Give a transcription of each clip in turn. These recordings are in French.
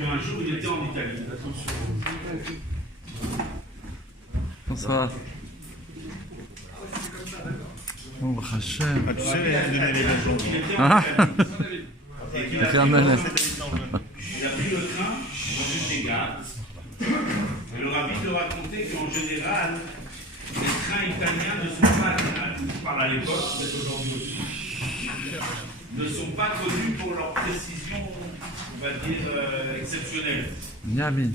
Un jour, il était en Italie. Bonsoir. Oh, Hachem. Ah, tu sais, donner les leçons. Ah, Il a pris le train dans une des gares. Et le rabbi te racontait qu'en général, les trains italiens ne sont pas, je parle à l'époque, peut-être aujourd'hui aussi, ne sont pas connus pour leur précision, on va dire, exceptionnelle. Yamin.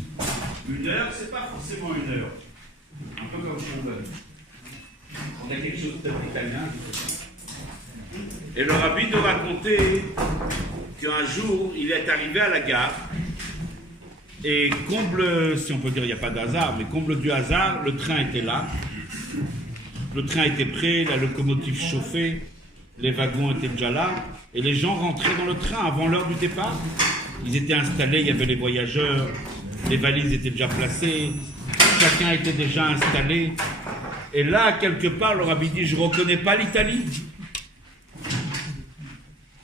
Une heure, c'est pas forcément une heure. Un peu comme on veut. On a quelque chose d'italien. Et le rabbi te racontait qu'un jour, il est arrivé à la gare Et comble, si on peut dire, il n'y a pas de hasard, mais comble du hasard, le train était là. Le train était prêt, la locomotive chauffée, les wagons étaient déjà là, et les gens rentraient dans le train avant l'heure du départ. Ils étaient installés, il y avait les voyageurs, les valises étaient déjà placées, chacun était déjà installé. Et là, quelque part, le rabbi dit, je ne reconnais pas l'Italie.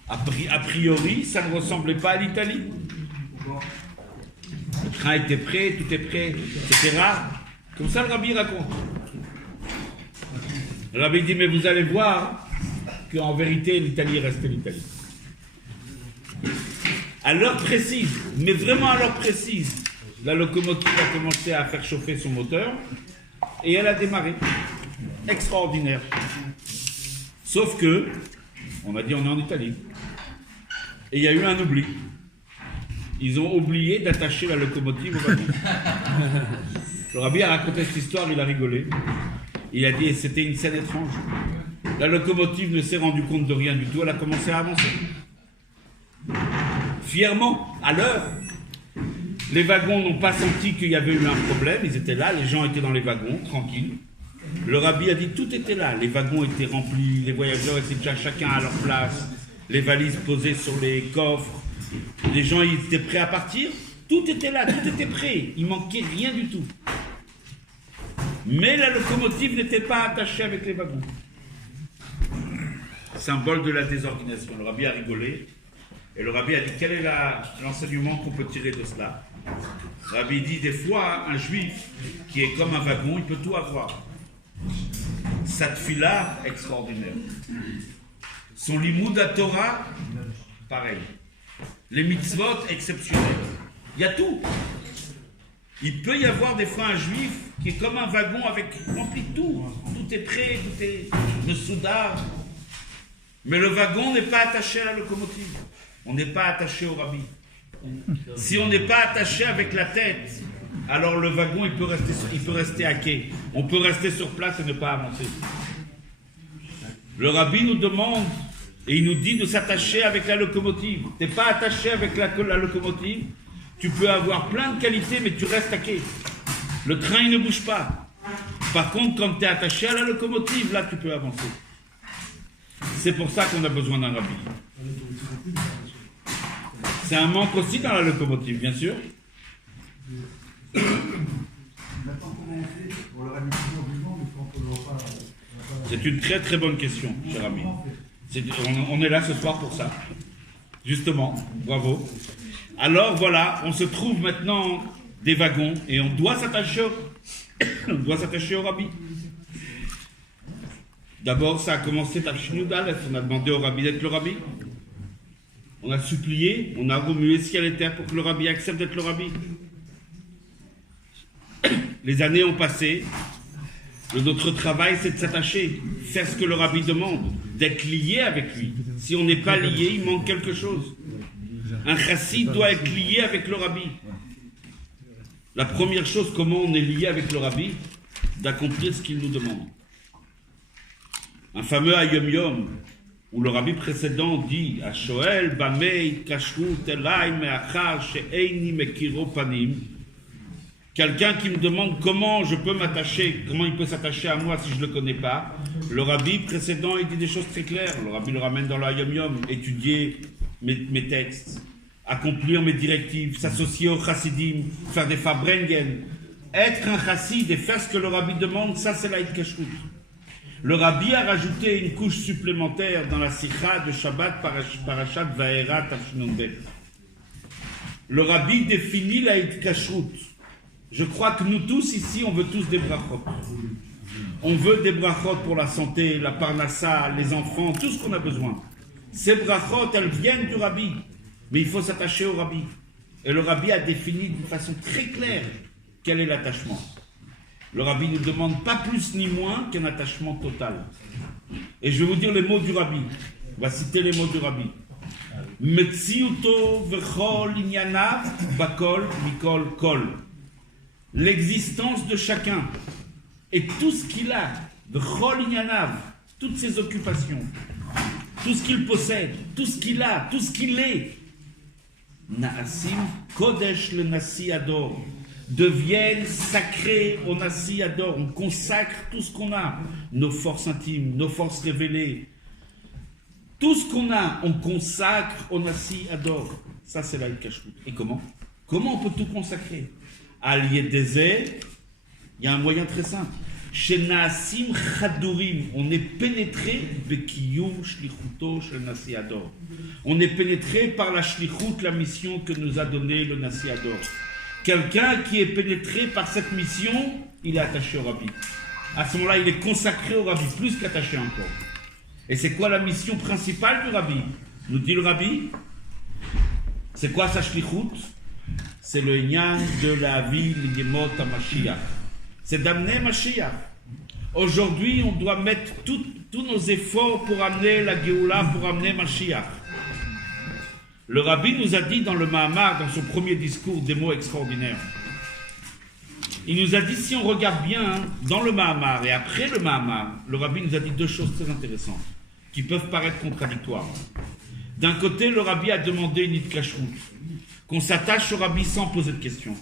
A priori, ça ne ressemblait pas à l'Italie. Le train était prêt, tout est prêt, etc. Comme ça, le rabbi raconte. Le rabbi dit, mais vous allez voir qu'en vérité, l'Italie restait l'Italie. À l'heure précise, mais vraiment à l'heure précise, la locomotive a commencé à faire chauffer son moteur et elle a démarré. Extraordinaire. Sauf que, on a dit, on est en Italie. Et il y a eu un oubli. Ils ont oublié d'attacher la locomotive au wagon. Le rabbi a raconté cette histoire, il a rigolé. Il a dit, c'était une scène étrange. La locomotive ne s'est rendue compte de rien du tout, elle a commencé à avancer. Fièrement, à l'heure. Les wagons n'ont pas senti qu'il y avait eu un problème, ils étaient là, les gens étaient dans les wagons, tranquilles. Le rabbi a dit, tout était là, les wagons étaient remplis, les voyageurs étaient déjà chacun à leur place, les valises posées sur les coffres, les gens ils étaient prêts à partir, tout était là, tout était prêt, il manquait rien du tout. Mais la locomotive n'était pas attachée avec les wagons. Symbole de la désordination. Le rabbi a rigolé, et le rabbi a dit, quel est l'enseignement qu'on peut tirer de cela? Le rabbi dit, des fois, un juif qui est comme un wagon, il peut tout avoir. Sa tfila, extraordinaire. Son limoud à Torah, pareil. Les mitzvot, exceptionnels. Il y a tout. Il peut y avoir des fois un juif qui est comme un wagon avec rempli de tout. Tout est prêt, tout est de soudard. Mais le wagon n'est pas attaché à la locomotive. On n'est pas attaché au rabbi. Si on n'est pas attaché avec la tête, alors le wagon il peut rester à quai. On peut rester sur place et ne pas avancer. Le rabbi nous demande et il nous dit de s'attacher avec la locomotive. Tu n'es pas attaché avec la locomotive, tu peux avoir plein de qualités mais tu restes à quai. Le train il ne bouge pas. Par contre quand tu es attaché à la locomotive, là tu peux avancer. C'est pour ça qu'on a besoin d'un rabbi. C'est un manque aussi dans la locomotive, bien sûr. C'est une très très bonne question, cher ami. On est là ce soir pour ça. Justement, bravo. Alors voilà, on se trouve maintenant des wagons et on doit s'attacher au rabbi. D'abord, ça a commencé à Shinoud Aleph. On a demandé au rabbi d'être le rabbi. On a supplié, on a remué ciel et terre pour que le rabbi accepte d'être le rabbi. Les années ont passé. Notre travail, c'est de s'attacher, faire ce que le rabbi demande, d'être lié avec lui. Si on n'est pas lié, il manque quelque chose. Un chassid doit être lié avec le rabbi. La première chose, comment on est lié avec le rabbi, d'accomplir ce qu'il nous demande. Un fameux Hayom Yom, où le rabbi précédent dit à Shoel, Bamei, Kashrut, Elai, Meachar, She'eini, Mekiro, Panim. Quelqu'un qui me demande comment je peux m'attacher, comment il peut s'attacher à moi si je ne le connais pas. Le rabbi précédent, il dit des choses très claires. Le rabbi le ramène dans le Hayom Yom, étudier mes textes, accomplir mes directives, s'associer aux chassidim, faire des fabrengen. Être un chassid et faire ce que le rabbi demande, ça c'est la kashrut. Le rabbi a rajouté une couche supplémentaire dans la sikha de Shabbat Parashat Vaera Tafshinonbet. Le rabbi définit la kashrut. Je crois que nous tous ici, on veut tous des brachot. On veut des brachot pour la santé, la parnassa, les enfants, tout ce qu'on a besoin. Ces brachot, elles viennent du rabbi. Mais il faut s'attacher au rabbi. Et le rabbi a défini d'une façon très claire quel est l'attachement. Le rabbi ne demande pas plus ni moins qu'un attachement total. Et je vais vous dire les mots du rabbi. On va citer les mots du rabbi. Metziuto vechol inyanav bakol mikol kol. L'existence de chacun et tout ce qu'il a, vechol inyanav, toutes ses occupations, tout ce qu'il possède, tout ce qu'il a, tout ce qu'il est. Naasim Kodesh le Nasi Ador, deviennent sacrés au Nasi Ador. On consacre tout ce qu'on a, nos forces intimes, nos forces révélées. Tout ce qu'on a, on consacre au Nasi Ador. Ça, c'est la Kashrut. Et comment? Comment on peut tout consacrer? À l'Yedézé, il y a un moyen très simple. Chez Naasim Chadurim, on est pénétré Bekiyum Shlichuto Shel Nasi Ador. On est pénétré par la Shlichut, la mission que nous a donnée le Nasi Ador. Quelqu'un qui est pénétré par cette mission, il est attaché au Rabbi. À ce moment-là, il est consacré au Rabbi, plus qu'attaché encore. Et c'est quoi la mission principale du Rabbi? Nous dit le Rabbi. C'est quoi sa Shlichut? C'est le Inyan de la vie, l'Yemot à Mashiach. C'est d'amener Mashiach. Aujourd'hui, on doit mettre tous nos efforts pour amener la Géoula, pour amener Mashiach. Le Rabbi nous a dit dans le Mahamar, dans son premier discours, des mots extraordinaires. Il nous a dit, si on regarde bien dans le Mahamar et après le Mahamar, le Rabbi nous a dit deux choses très intéressantes, qui peuvent paraître contradictoires. D'un côté, le Rabbi a demandé une kashrut, qu'on s'attache au Rabbi sans poser de questions.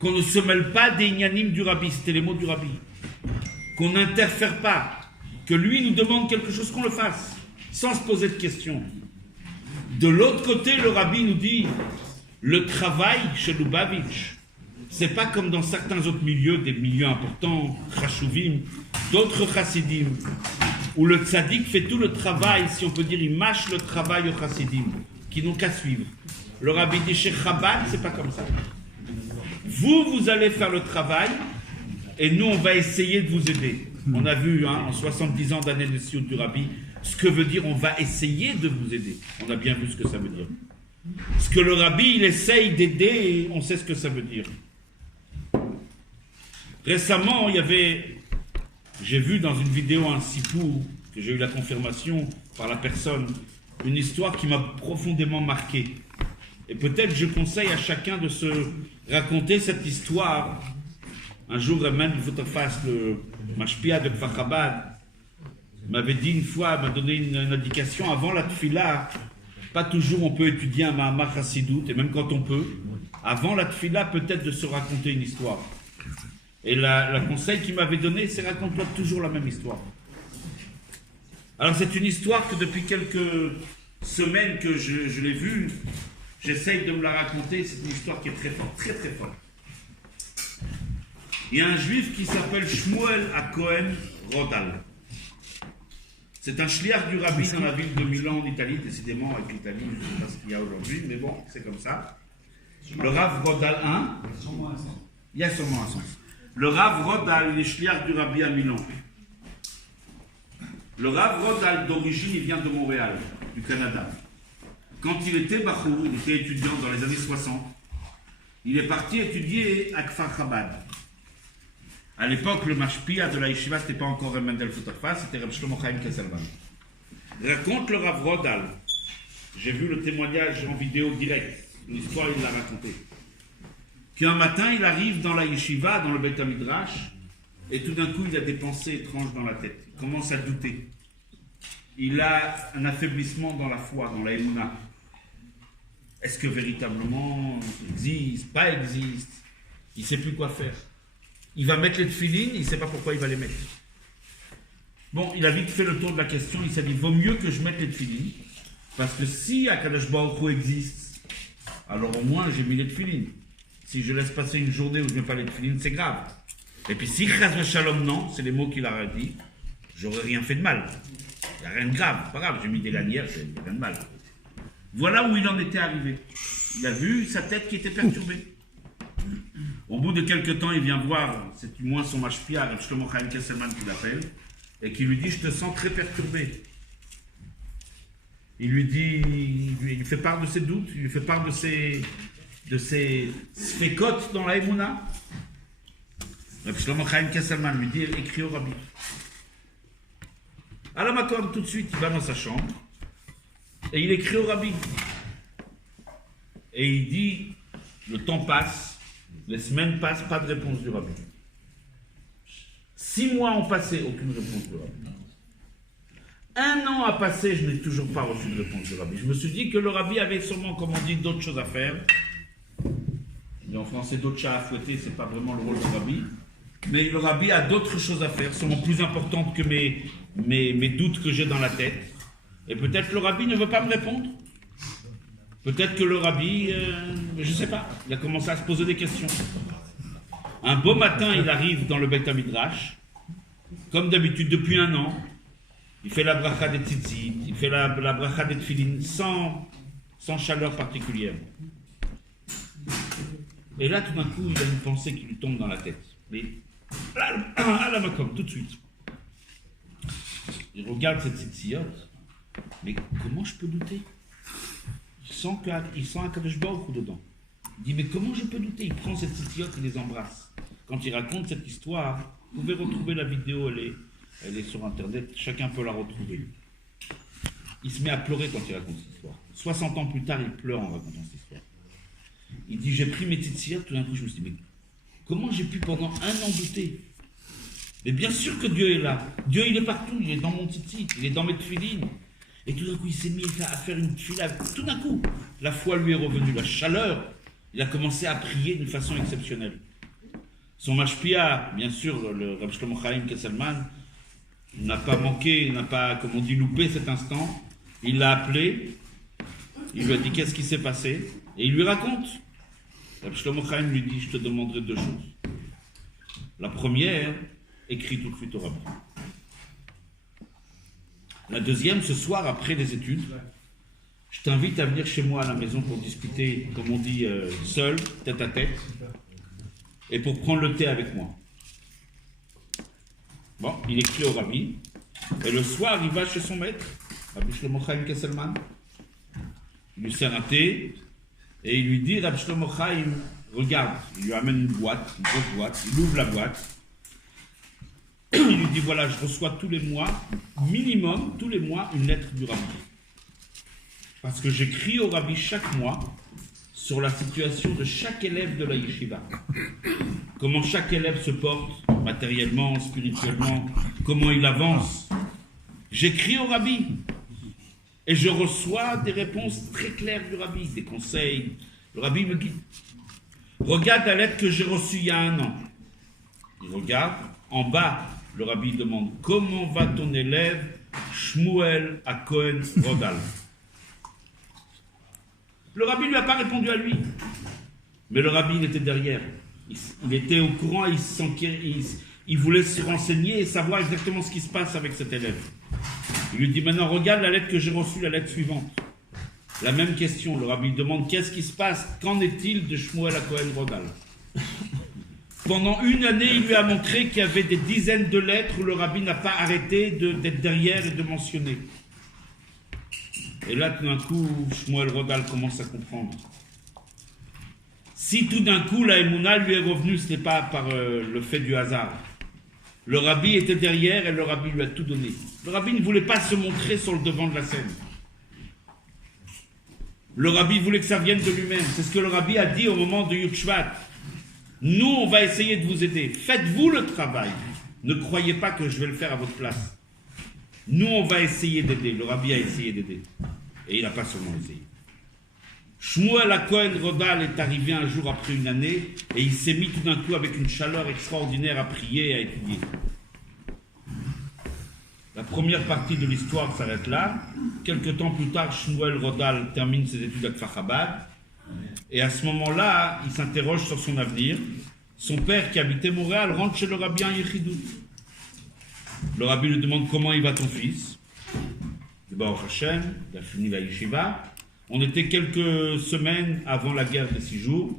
Qu'on ne se mêle pas des ignanim du Rabbi, c'était les mots du Rabbi. Qu'on n'interfère pas, que lui nous demande quelque chose qu'on le fasse, sans se poser de questions. De l'autre côté, le Rabbi nous dit, le travail chez Lubavitch, c'est pas comme dans certains autres milieux, des milieux importants, Chashuvim, d'autres Chassidim, où le tzaddik fait tout le travail, si on peut dire, il mâche le travail aux Chassidim, qui n'ont qu'à suivre. Le Rabbi dit, chez Chabad, c'est pas comme ça. Vous allez faire le travail et nous, on va essayer de vous aider. On a vu en 70 ans d'années de Siout du Rabbi, ce que veut dire on va essayer de vous aider. On a bien vu ce que ça veut dire. Ce que le Rabbi, il essaye d'aider, on sait ce que ça veut dire. Récemment, j'ai vu dans une vidéo un sipou, que j'ai eu la confirmation par la personne, une histoire qui m'a profondément marqué. Et peut-être je conseille à chacun de se raconter cette histoire. Un jour, même il faut que fasse le Mashpia de Kfar Chabad m'avait dit une fois, m'a donné une indication avant la tfila. Pas toujours on peut étudier un Mahamar Chassidut, et même quand on peut, avant la tfila, peut-être de se raconter une histoire. Et le conseil qu'il m'avait donné, c'est raconte-toi toujours la même histoire. Alors c'est une histoire que depuis quelques semaines que je l'ai vue, j'essaye de me la raconter. C'est une histoire qui est très forte, très très forte. Il y a un juif qui s'appelle Shmuel HaKohen Rodal. C'est un shliach du Rabbi dans la ville de Milan en Italie, décidément avec l'Italie, je ne sais pas ce qu'il y a aujourd'hui, mais bon, c'est comme ça. Le Rav Rodal 1, il y a seulement un sens. Le Rav Rodal, il est shliach du Rabbi à Milan. Le Rav Rodal, d'origine, il vient de Montréal, du Canada. Quand il était Bachour, il était étudiant dans les années 60, il est parti étudier à Kfar Chabad. À l'époque, le mashpia de la yeshiva, ce n'était pas encore Reb Mendel Futterfass, c'était Reb Shlomo Chaim Kesselman. Raconte le Rav Rodal. J'ai vu le témoignage en vidéo direct. L'histoire, il l'a raconté. Qu'un matin, il arrive dans la yeshiva, dans le Beit HaMidrash, et tout d'un coup, il a des pensées étranges dans la tête. Il commence à douter. Il a un affaiblissement dans la foi, dans la émouna. Est-ce que véritablement existe, pas existe? Il ne sait plus quoi faire. Il va mettre les tefilines, il ne sait pas pourquoi il va les mettre. Bon, il a vite fait le tour de la question, il s'est dit, vaut mieux que je mette les tefilines, parce que si Akadosh Baruch Hu existe, alors au moins j'ai mis les tefilines. Si je laisse passer une journée où je ne mets pas les tefilines, c'est grave. Et puis si Chas v'Shalom non, c'est les mots qu'il a dit, j'aurais rien fait de mal. Il n'y a rien de grave, c'est pas grave, j'ai mis des lanières, il n'y a rien de mal. Voilà où il en était arrivé. Il a vu sa tête qui était perturbée. Au bout de quelques temps, il vient voir, c'est du moins son mashpia, Reb Shlomo Chaim Kesselman qui l'appelle, et qui lui dit, je te sens très perturbé. Il lui dit, il lui fait part de ses doutes, il lui fait part de ses sfekot dans la Emouna. Reb Shlomo Chaim Kesselman lui dit, écris au Rabbi. Alors Makom, tout de suite, il va dans sa chambre, et il écrit au Rabbi. Et il dit, le temps passe, les semaines passent, pas de réponse du Rabbi. 6 mois ont passé, aucune réponse du Rabbi. 1 an a passé, je n'ai toujours pas reçu de réponse du rabbi. Je me suis dit que le rabbi avait sûrement, comme on dit, d'autres choses à faire. Et en français, d'autres chats à fouetter, c'est pas vraiment le rôle du rabbi. Mais le rabbi a d'autres choses à faire, sûrement plus importantes que mes doutes que j'ai dans la tête. Et peut-être le rabbi ne veut pas me répondre. Peut-être que le rabbi, je ne sais pas, il a commencé à se poser des questions. Un beau matin, il arrive dans le Beit HaMidrash, comme d'habitude depuis 1 an. Il fait la bracha des tzitzit, il fait la bracha des tfilin, sans chaleur particulière. Et là, tout d'un coup, il a une pensée qui lui tombe dans la tête. Mais à la makom, tout de suite. Il regarde cette tzitzit, mais comment je peux douter? Il sent un Kadosh Baruch Hu dedans. Il dit, mais comment je peux douter? Il prend cette tzitzit, il les embrasse. Quand il raconte cette histoire, vous pouvez retrouver la vidéo, elle est sur Internet, chacun peut la retrouver. Il se met à pleurer quand il raconte cette histoire. 60 ans plus tard, il pleure en racontant cette histoire. Il dit, j'ai pris mes tzitzit, tout d'un coup, je me suis dit, mais comment j'ai pu pendant 1 an douter? Mais bien sûr que Dieu est là. Dieu, il est partout, il est dans mon tzitzit, il est dans mes tefilines. Et tout d'un coup, il s'est mis à faire une tefila. Tout d'un coup, la foi lui est revenue, la chaleur. Il a commencé à prier d'une façon exceptionnelle. Son mashpia, bien sûr, le Rav Shlomo Chaim Kesselman, n'a pas manqué, n'a pas, comme on dit, loupé cet instant. Il l'a appelé, il lui a dit qu'est-ce qui s'est passé, et il lui raconte. Rav Shlomo Chaim lui dit, je te demanderai 2 choses. La première, écris tout de suite au rabbi. La deuxième, ce soir, après les études, je t'invite à venir chez moi à la maison pour discuter, comme on dit, seul, tête à tête, et pour prendre le thé avec moi. Bon, il écrit au rabbi, et le soir, il va chez son maître, Rabbi Shlomo Chaim Kesselman. Il lui sert un thé, et il lui dit, Rabbi Shlomo Chaim, regarde, il lui amène une boîte, une grosse boîte, il ouvre la boîte, il lui dit, voilà, je reçois tous les mois, minimum, tous les mois, une lettre du rabbi. Parce que j'écris au rabbi chaque mois sur la situation de chaque élève de la yeshiva. Comment chaque élève se porte, matériellement, spirituellement, comment il avance. J'écris au rabbi. Et je reçois des réponses très claires du rabbi, des conseils. Le rabbi me dit, regarde la lettre que j'ai reçue il y a 1 an. Il regarde, en bas, le rabbi demande, comment va ton élève Shmuel à Cohen Rodal? Le rabbi ne lui a pas répondu à lui. Mais le rabbi, il était derrière. Il était au courant, il voulait se renseigner et savoir exactement ce qui se passe avec cet élève. Il lui dit, maintenant, regarde la lettre que j'ai reçue, la lettre suivante. La même question, le rabbi demande, qu'est-ce qui se passe? Qu'en est-il de Shmuel à Cohen Rodal? Pendant 1 année, il lui a montré qu'il y avait des dizaines de lettres où le rabbi n'a pas arrêté d'être derrière et de mentionner. Et là, tout d'un coup, Shmuel Rodal commence à comprendre. Si tout d'un coup, la Emouna lui est revenue, ce n'est pas par le fait du hasard. Le rabbi était derrière et le rabbi lui a tout donné. Le rabbi ne voulait pas se montrer sur le devant de la scène. Le rabbi voulait que ça vienne de lui-même. C'est ce que le rabbi a dit au moment de Yud Shvat. Nous, on va essayer de vous aider. Faites-vous le travail. Ne croyez pas que je vais le faire à votre place. Nous, on va essayer d'aider. Le rabbi a essayé d'aider. Et il n'a pas seulement essayé. Shmuel à Cohen Rodal est arrivé un jour après 1 année et il s'est mis tout d'un coup avec une chaleur extraordinaire à prier et à étudier. La première partie de l'histoire s'arrête là. Quelque temps plus tard, Shmuel Rodal termine ses études à Kfar Chabad. Et à ce moment-là, il s'interroge sur son avenir. Son père, qui habitait Montréal, rentre chez le rabbi en Yechidout. Le rabbi lui demande comment il va ton fils. Il dit, Baruch Hashem, il a fini la yeshiva. On était quelques semaines avant la guerre des 6 jours,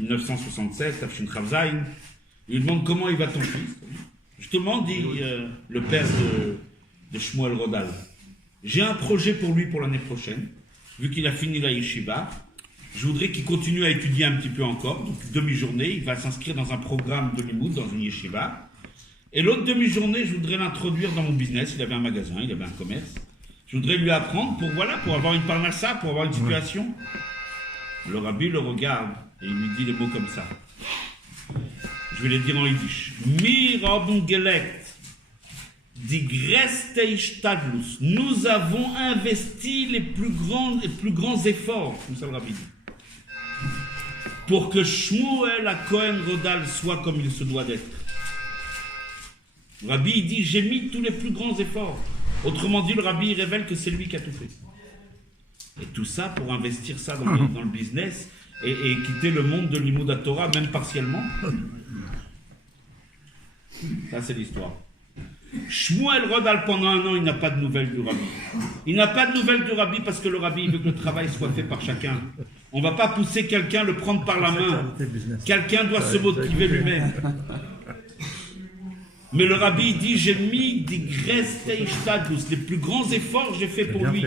1967, Tafshin Chavzaïn. Il lui demande comment il va ton fils. Justement, dit le père de Shmuel Rodal, j'ai un projet pour lui pour l'année prochaine. Vu qu'il a fini la yeshiva, je voudrais qu'il continue à étudier un petit peu encore. Donc, demi-journée, il va s'inscrire dans un programme de limoud, dans une yeshiva. Et l'autre demi-journée, je voudrais l'introduire dans mon business. Il avait un magasin, il avait un commerce. Je voudrais lui apprendre pour avoir une parnassa, pour avoir une situation. Le rabbi le regarde et il lui dit des mots comme ça. Je vais les dire en yiddish. Mi rabun gelekt, Nous avons investi les plus grands efforts, comme ça le Rabbi dit, pour que Shmuel à Cohen Rodal soit comme il se doit d'être. Le Rabbi dit, j'ai mis tous les plus grands efforts. Autrement dit, le Rabbi révèle que c'est lui qui a tout fait. Et tout ça pour investir ça dans le business et quitter le monde de l'Imoud Torah, même partiellement. Ça, c'est l'histoire. Shmuel Rodal, pendant un an, il n'a pas de nouvelles du Rabbi. Il n'a pas de nouvelles du Rabbi parce que le Rabbi il veut que le travail soit fait par chacun. On ne va pas pousser quelqu'un, le prendre par la main. Quelqu'un doit se motiver lui-même. Mais le Rabbi dit, j'ai mis des graisses les plus grands efforts j'ai fait pour lui.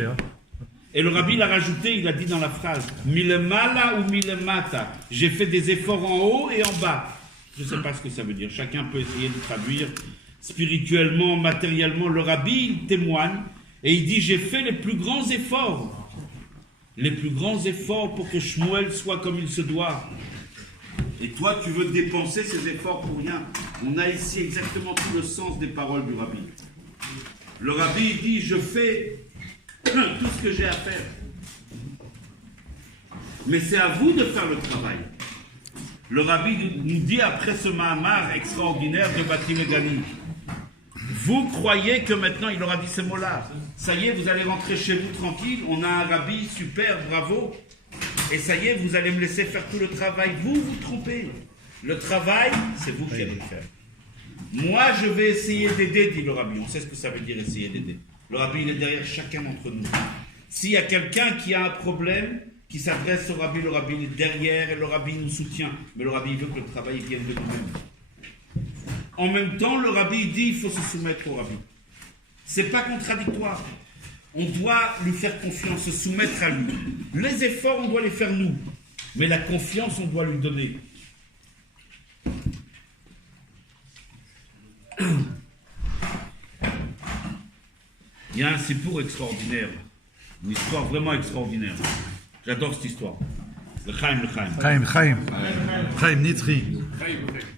Et le Rabbi l'a rajouté, il a dit dans la phrase, milemala ou milemata. J'ai fait des efforts en haut et en bas. Je ne sais pas ce que ça veut dire. Chacun peut essayer de traduire spirituellement, matériellement. Le Rabbi il témoigne et il dit, j'ai fait les plus grands efforts. Les plus grands efforts pour que Shmuel soit comme il se doit. Et toi, tu veux dépenser ces efforts pour rien. On a ici exactement tout le sens des paroles du Rabbi. Le Rabbi dit, je fais tout ce que j'ai à faire. Mais c'est à vous de faire le travail. Le Rabbi nous dit après ce Mahamar extraordinaire de Bati Megani, vous croyez que maintenant il aura dit ces mots-là, ça y est, vous allez rentrer chez vous tranquille, on a un Rabbi super, bravo, et ça y est, vous allez me laisser faire tout le travail. Vous vous trompez. Le travail, c'est vous qui allez le faire. Moi, je vais essayer d'aider, dit le Rabbi. On sait ce que ça veut dire essayer d'aider. Le Rabbi, il est derrière chacun d'entre nous. S'il y a quelqu'un qui a un problème, qui s'adresse au Rabbi, le Rabbi est derrière et le Rabbi nous soutient. Mais le Rabbi veut que le travail vienne de nous-mêmes. En même temps, le Rabbi dit il faut se soumettre au Rabbi. C'est pas contradictoire. On doit lui faire confiance, se soumettre à lui. Les efforts, on doit les faire nous. Mais la confiance, on doit lui donner. Il y a un sipour extraordinaire. Une histoire vraiment extraordinaire. J'adore cette histoire. Le Chaim. Chaim Nitri.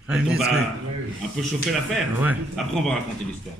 On va un peu chauffer l'affaire. Ouais. Après, on va raconter l'histoire.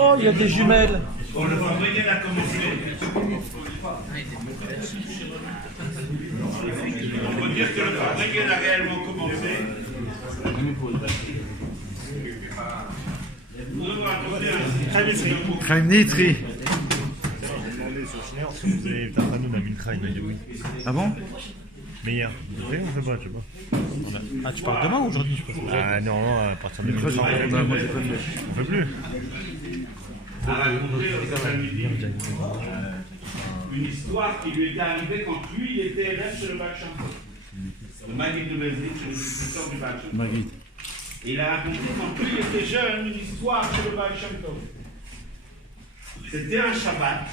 Oh, il y a des jumelles. Bon, le fabricant a commencé. On peut dire que le fabricant a réellement commencé. Vous racontez un Chaim Nitri. Vous avez Tarpanoun à Milkraïm, il a dit oui. Ah bon? Mais hier, vous fait, on fait pas, je sais pas. Ah, tu parles demain ou aujourd'hui, je pense. Ah non, non, à partir de Moi, j'ai pas fait. On fait plus. à raconter au samedi une histoire qui lui était arrivée quand lui, il était élève chez le Baal Shem Tov. Le Maguid de Bezin, chez le successeur du Baal Shem Tov. Maguid. Et il a raconté quand lui, il était jeune, une histoire chez le Baal Shem Tov. C'était un Shabbat.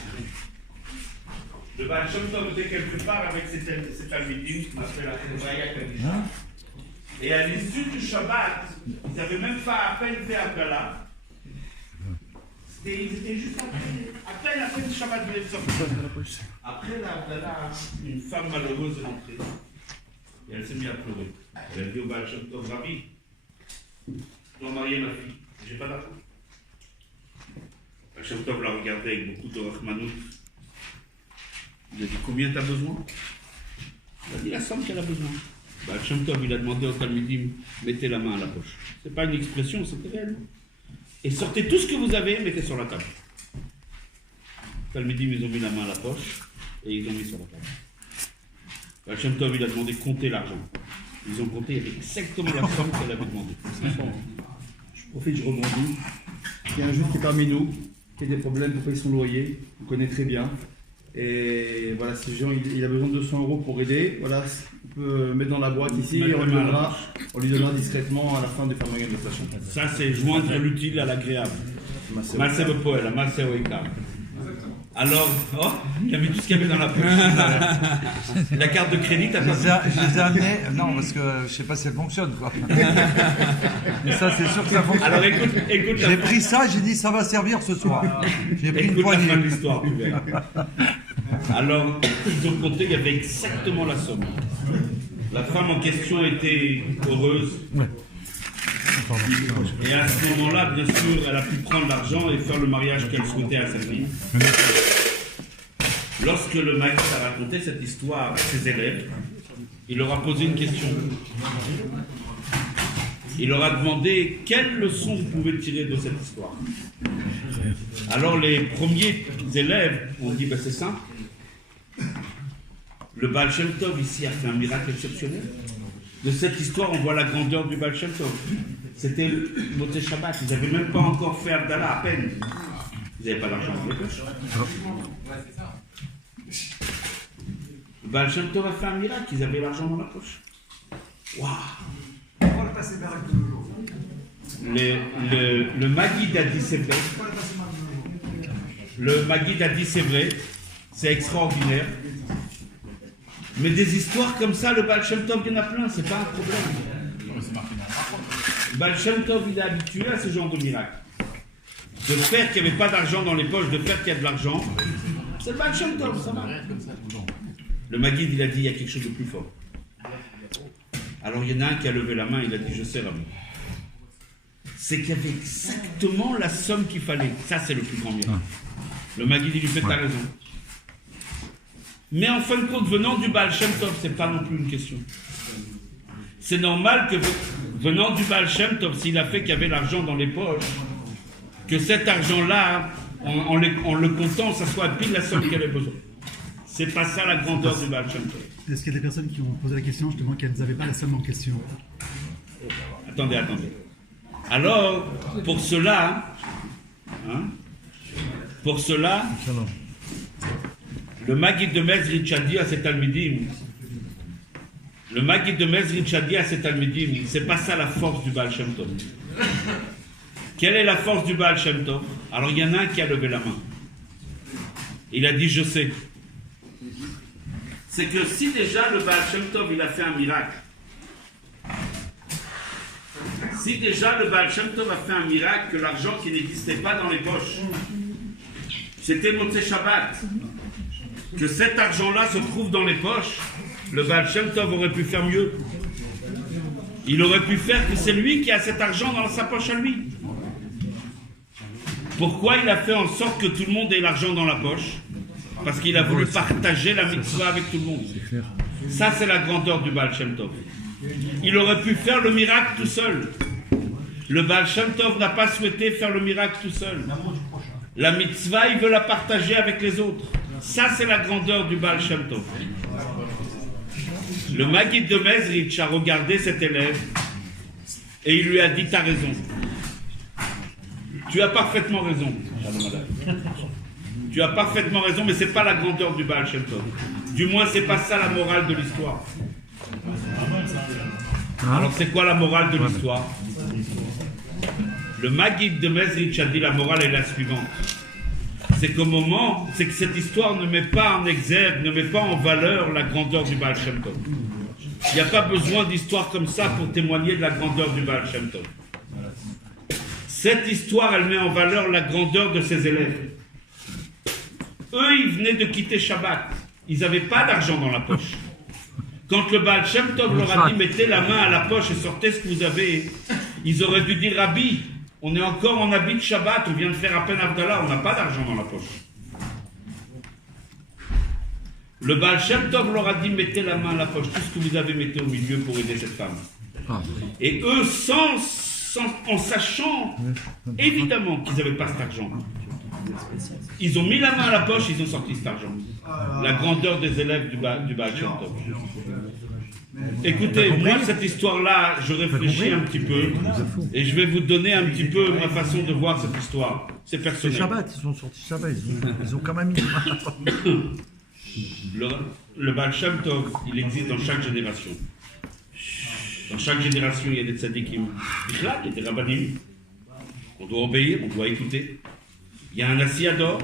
Le Baal Shem Tov était quelque part avec ses talmidim, qu'on appelle la Chevaya Kadisha. Et à l'issue du Shabbat, ils n'avaient même pas à peine fait Abdallah. Ils étaient juste à peine après le Shabbat de sorti. Après l'Abdallah, une femme malheureuse est entrée. Et elle s'est mise à pleurer. Elle a dit au Baal Shem Tov, Rabbi, je dois marier ma fille, j'ai pas d'argent. Baal Shem Tov l'a regardé avec beaucoup de rahmanout. Il a dit, combien tu as besoin? Il a dit la somme qu'elle a besoin. Baal Shem Tov, il a demandé au Talmidim, mettez la main à la poche. C'est pas une expression, c'était réel. Et sortez tout ce que vous avez, mettez sur la table. Talmidim, ils ont mis la main à la poche et ils ont mis sur la table. Baal Shem Tov, il a demandé compter l'argent. Ils ont compté, il y avait exactement la somme qu'elle avait demandé. Je profite, je rebondis. Il y a un juif qui est parmi nous, qui a des problèmes pour payer son loyer, on connaît très bien. Et voilà, ce genre, il a besoin de 200 € pour aider. Voilà, on peut mettre dans la boîte ici, on lui donnera discrètement à la fin de faire magasin de station. Ça, c'est joindre l'utile à l'agréable. Massé Bepoel, la Massé Oika. Alors, oh, il a mis tout ce qu'il y avait dans la poche. La carte de crédit, t'as pas vu? Je les ai amenés, non, parce que je sais pas si elle fonctionne, quoi. Mais ça, c'est sûr que ça fonctionne. Alors écoute J'ai pris ça, j'ai dit ça va servir ce soir. J'ai pris une écoute la fin de poignée. l'histoire, tu verras. Alors, ils ont compté, il y avait exactement la somme. La femme en question était heureuse. Et à ce moment-là, bien sûr, elle a pu prendre l'argent et faire le mariage qu'elle souhaitait à sa fille. Lorsque le maître a raconté cette histoire à ses élèves, il leur a posé une question. Il leur a demandé quelle leçon vous pouvez tirer de cette histoire. Alors les premiers élèves ont dit, ben, c'est simple. Le Baal Shem Tov ici a fait un miracle exceptionnel. De cette histoire, on voit la grandeur du Baal Shem Tov. C'était le Motzei Shabbat. Ils n'avaient même pas encore fait Abdallah, à peine. Ils n'avaient pas d'argent dans les poches. Le Baal Shem Tov a fait un miracle. Ils avaient l'argent dans la poche. Waouh! Le Maguid a dit c'est vrai. Le Maguid a dit c'est vrai. C'est extraordinaire. Mais des histoires comme ça, le Baal Shem Tov, il y en a plein, c'est pas un problème. Le Baal Shem Tov, il est habitué à ce genre de miracle. De faire qu'il n'y avait pas d'argent dans les poches, de faire qu'il y a de l'argent, c'est le Baal Shem Tov, ça va. Le Maguid, il a dit, il y a quelque chose de plus fort. Alors il y en a un qui a levé la main, il a dit, je sais, Rabbi. c'est qu'il y avait exactement la somme qu'il fallait. Ça, c'est le plus grand miracle. Le Maguide, il lui fait ta raison. Mais en fin de compte, venant du Baal Shem Tov, c'est pas non plus une question. C'est normal que venant du Baal Shem Tov, s'il a fait qu'il y avait l'argent dans les poches, que cet argent-là, en le comptant, ça soit pile la somme qu'il avait besoin. C'est pas ça la grandeur du Baal Shem Tov. Est-ce qu'il y a des personnes qui ont posé la question justement qu'elles n'avaient pas la somme en question? Attendez. Alors, pour cela, le Maguide de Mezrich a dit à cet Talmidim, c'est pas ça la force du Baal Shem Tov. Quelle est la force du Baal Shem Tov? Alors il y en a un qui a levé la main. Il a dit je sais. C'est que si déjà le Baal Shem Tov il a fait un miracle, si déjà le Baal Shem Tov a fait un miracle que l'argent qui n'existait pas dans les poches, c'était Motzei Shabbat, que cet argent-là se trouve dans les poches, le Baal Shem Tov aurait pu faire mieux. Il aurait pu faire que c'est lui qui a cet argent dans sa poche à lui. Pourquoi il a fait en sorte que tout le monde ait l'argent dans la poche? Parce qu'il a voulu partager la mitzvah avec tout le monde. Ça, c'est la grandeur du Baal Shem Tov. Il aurait pu faire le miracle tout seul. Le Baal Shem Tov n'a pas souhaité faire le miracle tout seul. La mitzvah, il veut la partager avec les autres. Ça, c'est la grandeur du Baal Shem Tov. Le Maguide de Mezrich a regardé cet élève et il lui a dit, t'as raison. Tu as parfaitement raison. Tu as parfaitement raison, mais ce n'est pas la grandeur du Baal Shem Tov. Du moins, ce n'est pas ça la morale de l'histoire. Alors, c'est quoi la morale de l'histoire? Le Maguide de Mezrich a dit la morale est la suivante. C'est que cette histoire ne met pas en exergue, ne met pas en valeur la grandeur du Baal Shem Tov. Il n'y a pas besoin d'histoire comme ça pour témoigner de la grandeur du Baal Shem Tov. Cette histoire, elle met en valeur la grandeur de ses élèves. Eux, ils venaient de quitter Shabbat. Ils n'avaient pas d'argent dans la poche. Quand le Baal Shem Tov leur a dit « mettez la main à la poche et sortez ce que vous avez », ils auraient dû dire « Rabbi, on est encore en habit de Shabbat, on vient de faire à peine Havdalah, on n'a pas d'argent dans la poche. » Le Baal Shem Tov leur a dit « mettez la main à la poche, tout ce que vous avez, mettez au milieu pour aider cette femme. » Et eux, en sachant évidemment qu'ils n'avaient pas cet argent, ils ont mis la main à la poche, ils ont sorti cet argent. La grandeur des élèves du Baal Shem Tov. Écoutez, moi, cette histoire-là, je réfléchis un petit peu et je vais vous donner un petit peu ma façon de voir cette histoire. C'est personnel. C'est Shabbat, ils sont sortis Shabbat, ils ont quand même mis. Le Baal Shem Tov, il existe dans chaque génération. Dans chaque génération, il y a des tzadikim. Il y a des rabbanim. On doit obéir, on doit écouter. Il y a un Asiyador.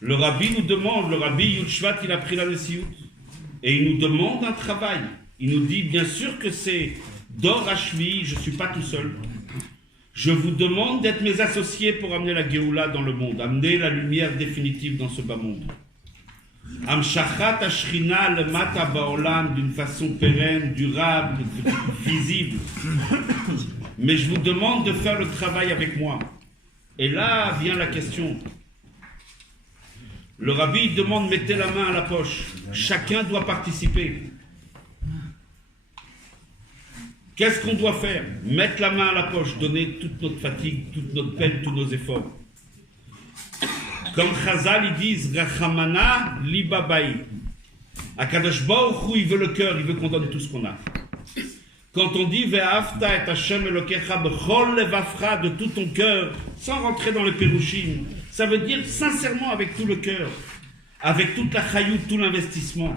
Le rabbi nous demande, le rabbi Yudshvat, il a pris la Nessiout. Et il nous demande un travail. Il nous dit, bien sûr que c'est Dor Hashvi, je ne suis pas tout seul. Je vous demande d'être mes associés pour amener la Géoula dans le monde, amener la lumière définitive dans ce bas monde. Amshachat Ashrina le Mata Baolam d'une façon pérenne, durable, visible. Mais je vous demande de faire le travail avec moi. Et là vient la question. Le rabbi demande, mettez la main à la poche. Chacun doit participer. Qu'est-ce qu'on doit faire? Mettre la main à la poche, donner toute notre fatigue, toute notre peine, tous nos efforts. Comme Chazal, ils disent, Rachamana libabaï. Akadosh Baruch Hu, il veut le cœur, il veut qu'on donne tout ce qu'on a. Quand on dit Ve'afta et Hashem Elokecha b'chol levavcha, de tout ton cœur, sans rentrer dans les pérouchim, ça veut dire sincèrement avec tout le cœur, avec toute la chayout, tout l'investissement.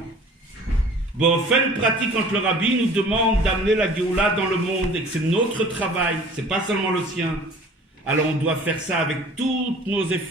Bon, on fait une pratique quand le rabbi nous demande d'amener la Géoula dans le monde et que c'est notre travail, c'est pas seulement le sien. Alors on doit faire ça avec tous nos efforts.